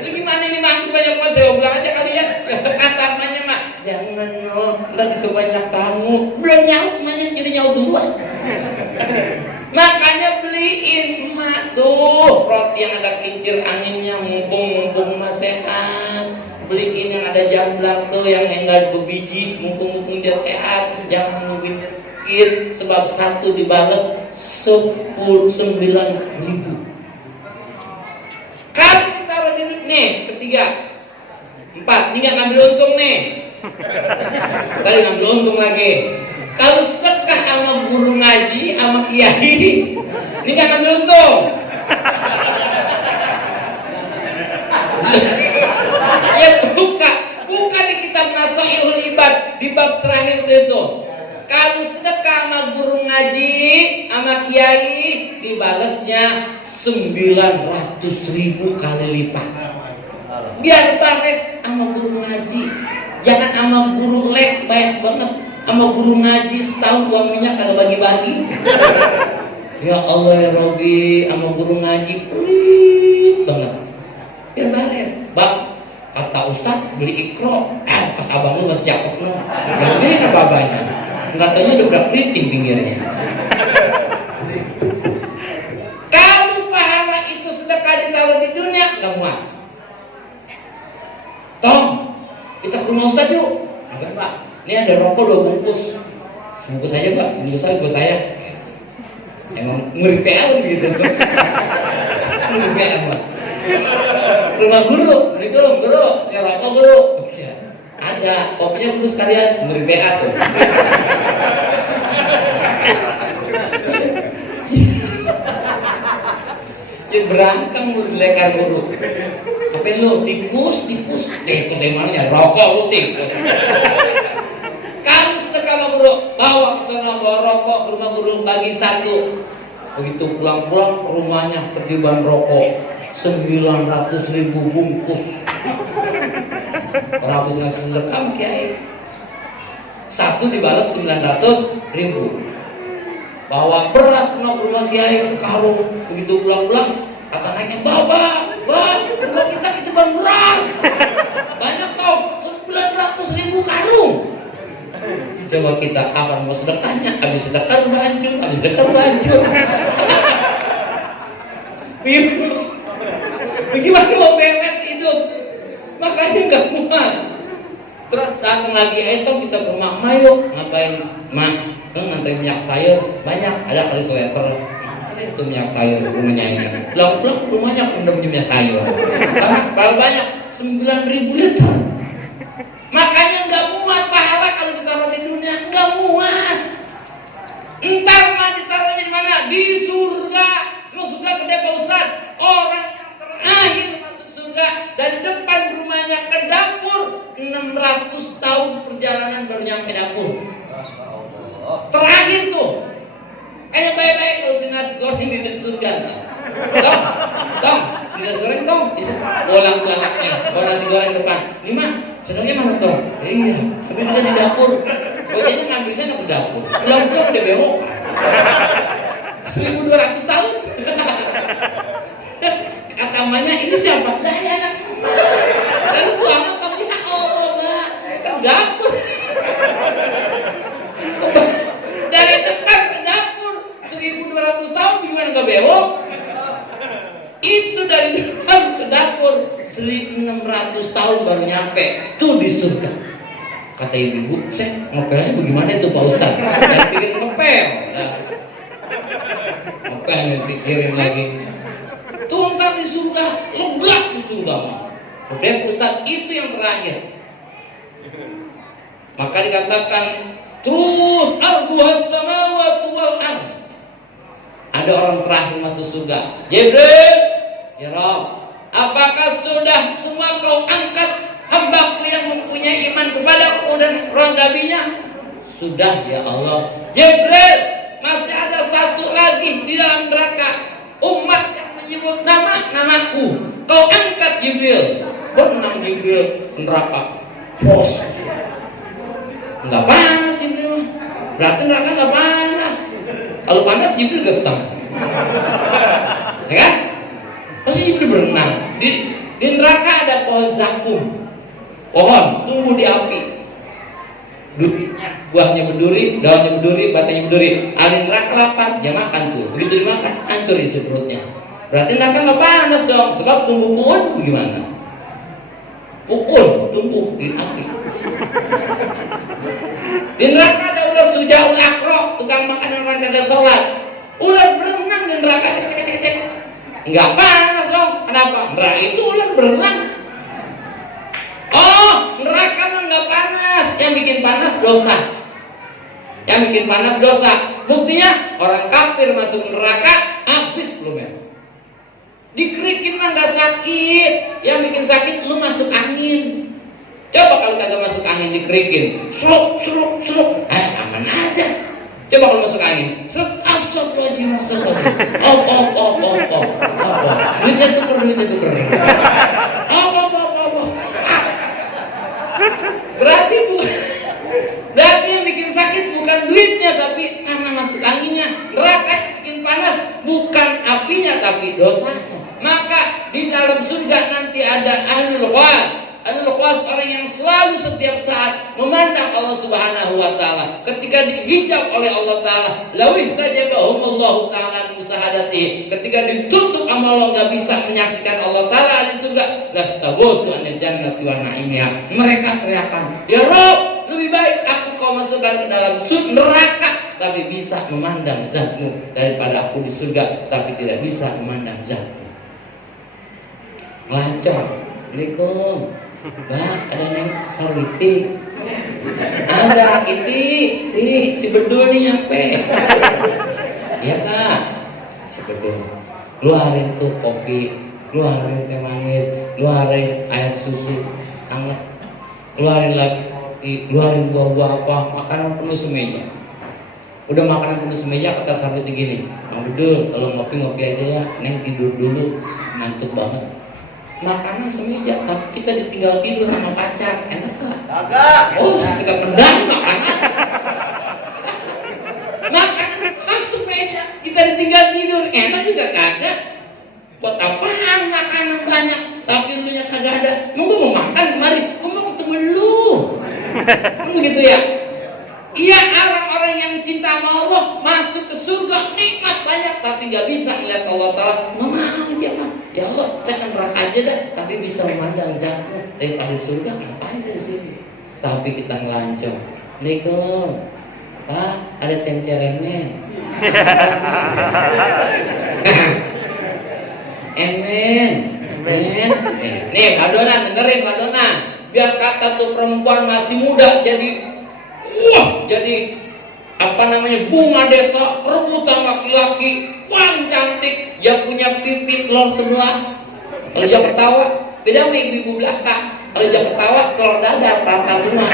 Gimana ini mangku banyak banget, saya pulang aja kali ya. Kata emaknya mak, jangan no, ntar banyak tamu. Belum nyaut emaknya jadi nyaut duluan. Makanya beliin emak tuh roti yang ada kincir anginnya, mumpung emak sehat. Beliin yang ada jamblang tuh yang enggak berbiji, mumpung dia sehat. Jangan nungguin dia sakit, sebab 1 dibales 9.000. Kalau taruh di nih, ketiga, 4, ini nggak ngambil untung nih. Kali ngambil untung lagi. Kalau sedekah sama guru ngaji, sama kiai, ini nggak ngambil untung. Ya buka di kitab Nasaihul Ibad di bab terakhir itu. Kalau sedekah sama guru ngaji, sama kiai, dibalasnya 900.000 kali lipat. Biar bares sama guru ngaji, jangan sama guru les, bias banget. Sama guru ngaji setahun uang minyak kalau bagi-bagi. Ya Allah ya Robi, sama guru ngaji pelit banget. Biar bares. Bang, kata Ustaz beli ikro, pas abang lu masih cakep no. Yang ini apa babanya? Enggak tahunya udah berak keriting pinggirnya. Ditaruh di dunia nggak muat. Tom, kita ke rumah Ustaz yuk. Enggak Pak, ini ada rokok 2 bungkus. Sebungkus aja Pak, sebungkus aja buat saya. Emang ngeri PL gitu. Ngeri PL Pak. Rumah guru, itu guru, ya rokok guru. Ada, kopinya guru sekalian, ngeri PL tuh. Ya berangkang lu lekar guru. Apa lu tikus yang mana ya rokok lu tikus. Kamu sedekah sama guru, bawa ke sana bawa rokok ke rumah guru bagi 1. Begitu pulang-pulang rumahnya ketiban rokok 900.000 bungkus. Orang habis ngasih sedekah kiai. 1 dibalas 900.000. Bawa beras ke rumah kiai sekarung. Begitu pulang-pulang kata anaknya, Bapak, rumah kita ketiban beras banyak tau, 900.000 karung. Coba kita apa mau sedekahnya? Habis sedekah rumah hancur, Bagaimana mau beres hidup? Makanya gak muat. Terus datang lagi, kita ke rumah Mayo. Ngapain? Mak, nganterin minyak sayur banyak, ada kali seleter. Itu minyak sayur rumahnya ini. Pulang-pulang rumahnya udah punya minyak sayur. Karena kalau banyak 9.000 liter. Makanya nggak muat pahala kalau ditaruh di dunia, nggak muat. Entar mah ditaruhnya di mana? Di surga. Lu surga gede Pak Ustaz. Orang yang terakhir masuk Tong, tong, di nasi goreng tong, bolang ke anaknya, bawa nasi goreng depan. Ini mah, sedangnya mana tong? Iya, tapi udah di dapur. Bojanya ngambil sana ke dapur. Pulang-pulang udah bewok. 1200 tahun. Kata emaknya, ini siapa? Lah ya anak. Lalu tuh amat tapi ya Allah, Mak. Ke dapur. Dari depan ke dapur 1200 tahun gimana gak bewok? Itu dari depan ke dapur 1600 tahun baru nyampe. Tuh di surga. Kata ibu, saya ngepelnya bagaimana itu Pak Ustaz? Saya pikir ngepel. Ngepel yang pikirin lagi. Tuh ntar di surga, lega di surga. Udah Ustaz, itu yang terakhir. Maka dikatakan terus arduhas samawati wal ardh. Ada orang terakhir masuk surga. Jibril, ya Rabb, apakah sudah semua kau angkat hambaku yang mempunyai iman kepadaku dan ragabinya? Sudah ya Allah. Jibril, masih ada satu lagi di dalam neraka, umat yang menyebut namaku. Kau angkat Jibril. Berenang Jibril ke neraka. Bos, nggak panas Jibril. Berarti neraka nggak panas. Kalau panas Jibril gesam. Ya kan? Pasti Jibril berenang. Di neraka ada pohon zakum. Pohon tumbuh di api. Durinya, buahnya berduri, daunnya berduri, batangnya berduri. Ada neraka lapar, dia makan tuh. Begitu dimakan, hancur isi perutnya. Berarti neraka nggak panas dong. Sebab tumbuh pohon gimana? Pukul tumbuh di api. Di neraka ada ular sujaul akro, tukang makan orang kagak sholat. Ular berenang di neraka, cek. Nggak panas dong. Kenapa? Neraka itu ular berenang. Oh, neraka mah nggak panas. Yang bikin panas dosa. Yang bikin panas dosa. Buktinya orang kafir masuk neraka habis belum ya? Dikerikin mah nggak sakit. Yang bikin sakit lu masuk angin. Coba kalau kagak masuk angin dikerikin, seruk, aman aja. Coba kalau masuk angin, astagfirullahaladzim. Duitnya tuker. Berarti yang bikin sakit bukan duitnya, tapi karena masuk anginnya. Neraka yang bikin panas bukan apinya, tapi dosanya. Maka di dalam surga nanti ada ahlul ghawas. Ahlul ghawas orang yang selalu setiap saat memandang Allah Subhanahu wa taala. Ketika dihijab oleh Allah taala, lawih tajabahum Allah taala musahadati. Ketika ditutup sama Allah enggak bisa menyaksikan Allah taala di surga, lastaghus anil jannati wa na'imnya. Mereka teriakan, "Ya Rabb, lebih baik aku kau masukkan ke dalam neraka tapi bisa memandang zatmu daripada aku di surga tapi tidak bisa memandang zatmu." Ngelancong. Assalamualaikum. Mbak, ada Neng Sarwiti. Ada Iti, si Bedul nih nyampe. Iya Kak, si Bedul. Keluarin tuh kopi, keluarin teh manis, keluarin air susu hangat, keluarin lagi kopi, keluarin buah-buah apa, makanan penuh semeja. Udah makanan penuh semeja, kata Sarwiti gini, Mang Bedul, kalau ngopi-ngopi aja ya, Neng tidur dulu, ngantuk banget. Makanan semeja, tapi kita ditinggal tidur sama pacar, enak gak? Agak. Oh, kita pendam makanan. Makanan semeja, kita ditinggal tidur, enak juga kagak. Buat apaan makanan banyak, tapi lu nya kagak ada. Mau gue mau makan kemarin, gue mau ketemu lu. Kan begitu ya? Iya, orang-orang yang cinta sama Allah masuk ke surga, nikmat banyak, tapi nggak bisa melihat Allah Taala. Mau aja Pak. Ya Allah, saya akan neraka aja dah, tapi bisa memandang zatmu daripada surga. Ngapain saya di sini? Tapi kita ngelancong. Assalamualaikum, Pak, ada tempe remnya. Emen. Nih, Pak Donan, dengerin Pak Donan. Biar kata tuh perempuan masih muda jadi apa namanya, bunga desa, rebutan laki-laki paling cantik, dia punya pipi telur sebelah. Kalau dia ketawa, beda sama ibu belakang. Kalau dia ketawa, telur dada rata semua.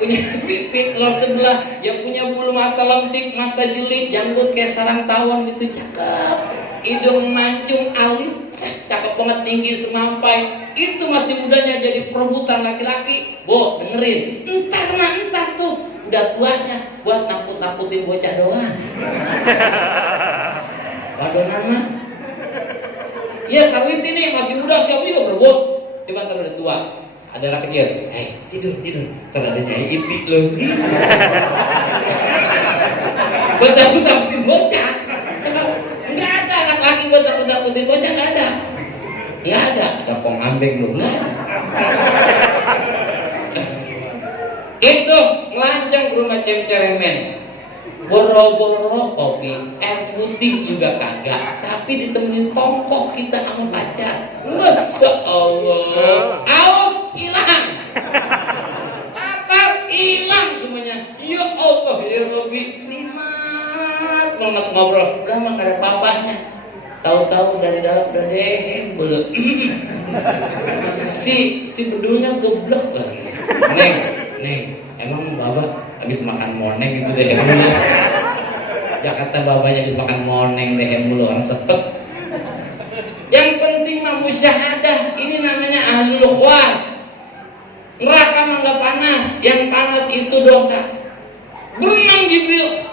punya pipit lor sebelah, yang punya bulu mata lentik, mata jeli, janggut kayak sarang tawon gitu, cakep. Hidung mancung, alis, cakep banget, tinggi semampai. Itu masih mudanya jadi perebutan laki-laki. Bo, dengerin, entar tuh udah tuanya buat nakut-nakutin bocah doang. Padonan mah. Iya, sawit ini masih muda, siapa juga berebut. Coba ntar udah tua, ada anak kecil, tidur, ntar ada nyai itik loh. Buat nakut-nakutin bocah. Nggak ada anak laki buat nakut-nakutin bocah, nggak ada. Dapong ambeng loh, nggak ada. Itu ngelancang ke rumah cem-ceremen, boro-boro kopi, air putih juga kagak, tapi ditemenin tongkok kita sama pacar. Masya Allah, aus hilang, lapar hilang semuanya. Ya Allah ya Rabbi, nikmat banget ngobrol. Udah mah gak ada papanya. Tahu-tahu dari dalam udah dehem belum. si bedulnya geblek lagi. Neng, emang bapak habis makan moneng gitu deh mulu. Jakarta babanya habis makan moneng deh mulu, orang sepet. Yang penting mah musyahadah, ini namanya ahlul khawas. Neraka mah nggak panas, yang panas itu dosa. Berenang Jibril,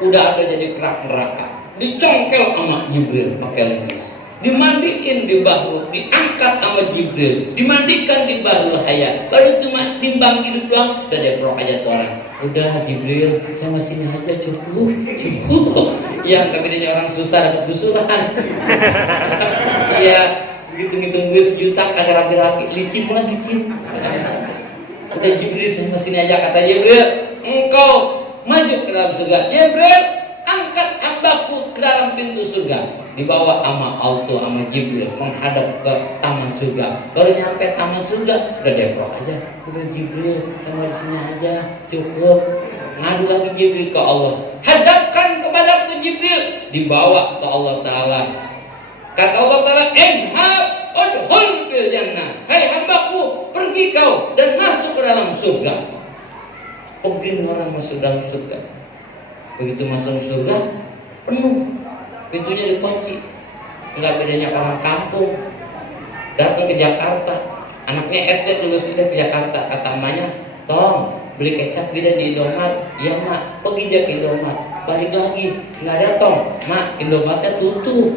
udah ada jadi kerak neraka, dicongkel sama Jibril pakai lengis. Dimandiin di Bahrul, diangkat sama Jibril, dimandikan di Bahrul Hayat, baru cuma timbang hidup doang, udah deprok aja tuh orang. Udah Jibril, sama sini aja cukup. Yang kabinetnya orang susah dapat gusuran. Iya, ngitung duit sejuta kagak rapi-rapi, licin banget licin. Udah Jibril, sama sini aja, kata Jibril, engkau maju ke dalam surga. Jibril, angkat hambaku ke dalam pintu surga. Dibawa sama Allah, sama Jibril menghadap ke taman surga. Baru nyampe taman surga, udah deprok aja. Udah Jibril, sama di sini aja cukup. Ngadu lagi Jibril ke Allah, hadapkan kepadaku Jibril. Dibawa ke Allah Ta'ala. Kata Allah Ta'ala, izhab udhul fil jannah. Hai hambaku, pergi kau dan masuk ke dalam surga. Pergi orang masuk dalam surga. Begitu masuk surga, penuh, pintunya dikunci. Enggak bedanya orang kampung datang ke Jakarta, anaknya SD lulus udah ke Jakarta, kata emaknya, tolong beli kecap gede di Indomaret. Iya mak, pergi aja ke Indomaret, balik lagi nggak ada tong, mak Indomaretnya tutup.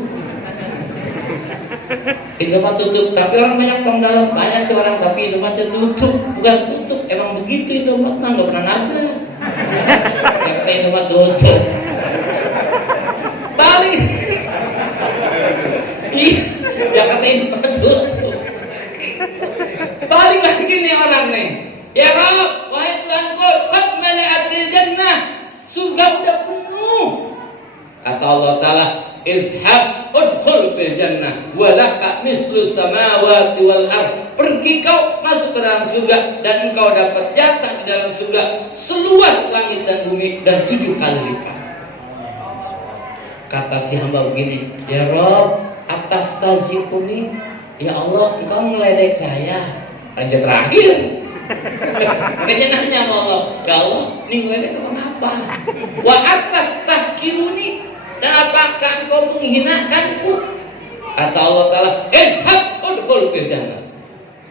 Indomaret tutup, tapi orang banyak tong dalam, banyak sih orang, tapi Indomaretnya tutup. Bukan tutup, emang begitu Indomaret mah, nggak pernah nabrak. Kata Indomaret tutup, balik. Ih, Jakarta Indomaret tutup. Balik lagi nih orang nih. Ya Rabb, wahai Tuhanku, qad mala'atil jannah, surga udah penuh. Kata Allah Ta'ala, izhab udkhul fil jannah walaka mislu samawati wal ard. Pergi kau masuk ke dalam surga dan engkau dapat jatah di dalam surga seluas langit dan bumi dan 7 kali lipat. Kata si hamba begini, ya Rabb, atas tazikuni, ya Allah engkau ngeledek saya. Raja terakhir kayaknya nanya sama Allah, ya Allah ini ngeledek apa? Wa atas tahkiruni, dan apakah engkau menghinakanku? Kata Allah Ta'ala, izhab udkhul fil jannah.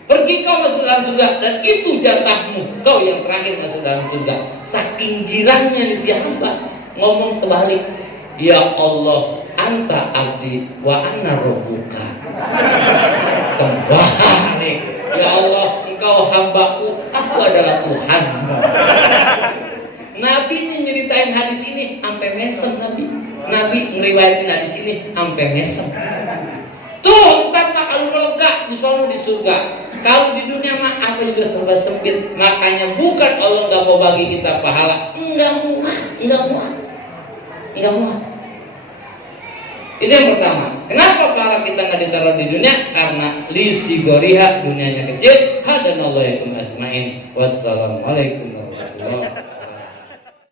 Pergi kau masuk dalam surga dan itu jatahmu, kau yang terakhir masuk dalam surga. Saking girangnya si hamba ngomong terbalik, ya Allah, anta abdi wa anna rabbuka. Terbalik, ya Allah, engkau hambaku, aku adalah Tuhan. Nabi ini nyeritain hadis ini sampai mesem. Nabi ngeriwayatin hadis ini sampai mesem. Tuh, ntar mah kalau meledak di sono di surga. Kalau di dunia mah apa juga serba sempit. Makanya bukan Allah nggak mau bagi kita pahala, nggak muat. Itu yang pertama. Kenapa pahala kita nggak ditaruh di dunia? Karena lisi goriha, dunianya kecil. Hadanallahu yakum asma'in. Wassalamualaikum warahmatullahi wabarakatuh.